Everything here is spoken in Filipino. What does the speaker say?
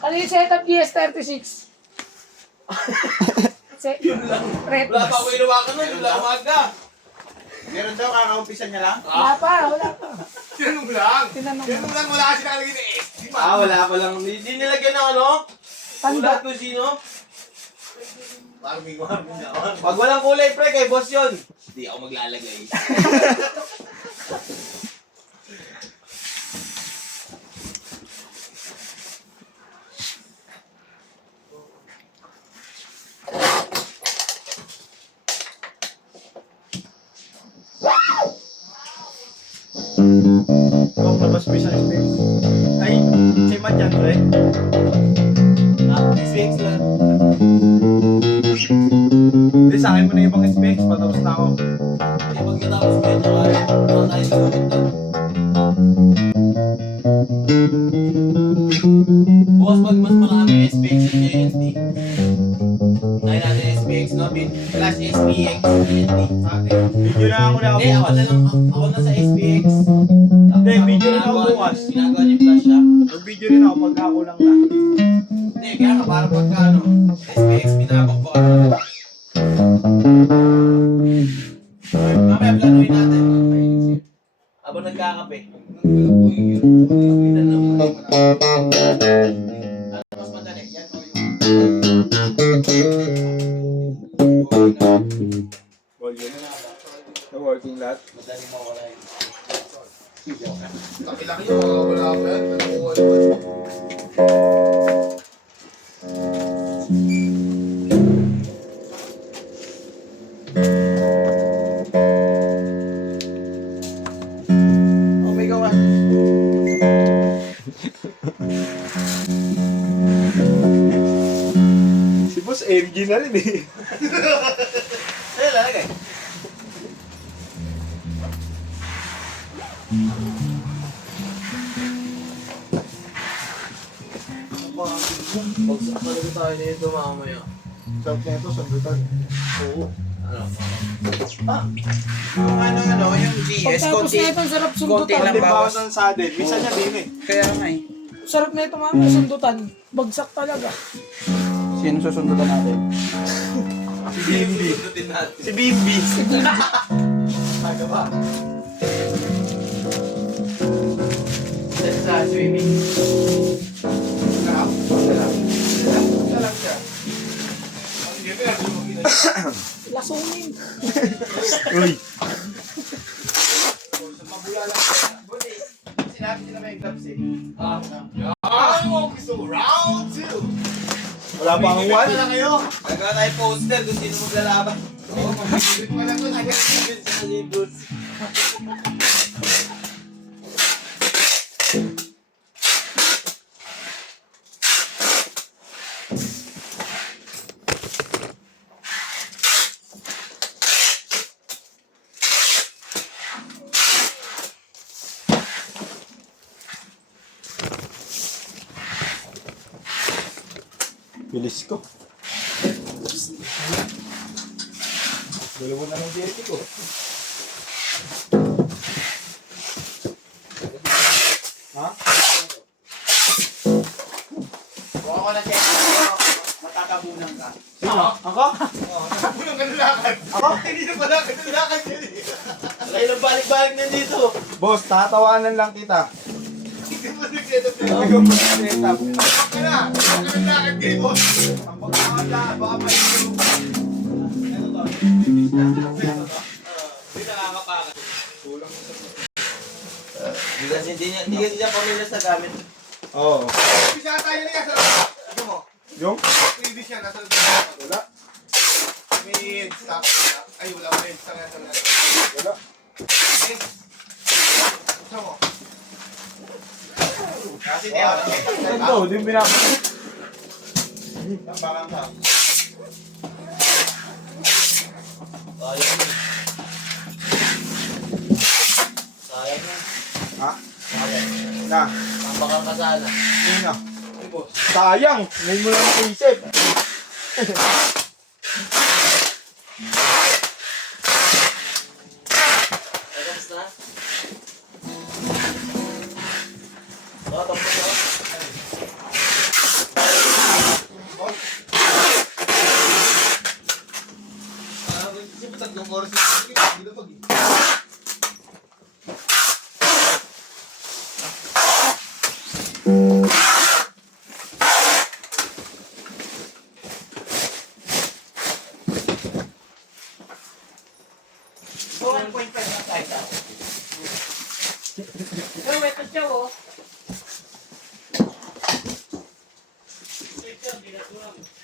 Ano yung setup GS36? Yun lang. Wala pa ako inawakan nun, wala umaga. Meron daw, kakaumpisan niya lang? Wala pa. Tinanong lang. Tinanong Tinanong lang, wala kasi nakalagay na SD. Wala pa lang. Hindi nilagyan ng ano? Tanda. Ulat kung sino? Warming na. Pag walang kulay, pre, kay boss yun. Hindi ako maglalagay. Ikaw, labas mo isang specs. Ay, kay Matt yan, pre. SPX lang. Hindi, sa akin mo na ibang specs. Patapos na ako. Hindi pagkatapos ko ito kaya tayo sa lupit na. Bukas pag mas marami SPX at JNT. Tayo natin SPX no? Plus SPX JNT. Video na ako na ako Hindi, bukas. ako na sa SPX. Hindi, video rin ako bukas. Ginagawa niya flash siya. Or video rin ako pagkakulang na. Hindi, kaya ka para pagka ano, SPX binabakbak na. Mamaya planuhin natin. Habang nagkakape. Ano mas madali? Yan o Volume. The working lot. madali mawala yun. Laki-laki yung mga wala ko yan. Ano. Omega 1. Si Boss MG na rin eh. Ano lalagay? Bagsak talaga tayo nito mamaya. Sarap na ito, sandutan. Oo. Ano? Yung ano, yung GS, Pagtapos na ito, sarap konti sundutan. lang Hindi bawas. bawas ng saddle. Minsan niya din eh. Kaya nga eh. Sarap na ito mamaya, sundutan. Bagsak talaga. Sino susundutan natin? Si Bimbi. Sundutin natin. Si Bimbi. Ano ba? Yan sa swimming. Sarap. Sarap siya. Ang ganda yan, lumaki na siya. Lasunin. Uy. Mabula lang siya. Buti, sinabi sila may gloves eh. Gusto mo, round 2. Wala pa akong Pala one. kayo. Nagawa tayo poster kung sino maglalaban. Pagkakit pala ko na Sa libros. Bilis ko. Gulo mo na ng jersey ko. Ha? Huwag ko na siya. Matatabunan ka. Sino? Ako? Natabunan ka nalakad. Ako? Hindi na pala ka nalakad yun eh. Laki ng balik-balik na dito. Boss, tatawanan lang kita. Hindi mo nag-set-up yun. Ikaw mo set-up. Tapak ka na. Huwag ka nalakad kayo, boss. Ang pagkakala, baka may ilo. Ano to? Hindi nakakapakan. Hindi kasi siya pamilya sa gamit. Oo. Bisa tayo na yan sa labas. Ito mo. Yung? Previous yan. Nasa labas. Wala. May stock. Ay, wala ko yung stock. Wala. Ito mo. Kasi di ako Saan to? Hindi mo binabalik. Tambakan ka. Sayang yun. Sayang yun. Ha? Sayang. Na. Tambakan ka sana. Hindi na. Sayang. Ngayon mo lang naisip. Ay, kamusta? tapos na. oras na dito pag So, 1.5 na tayo. So, ito siya, oh. Ito, binatulang.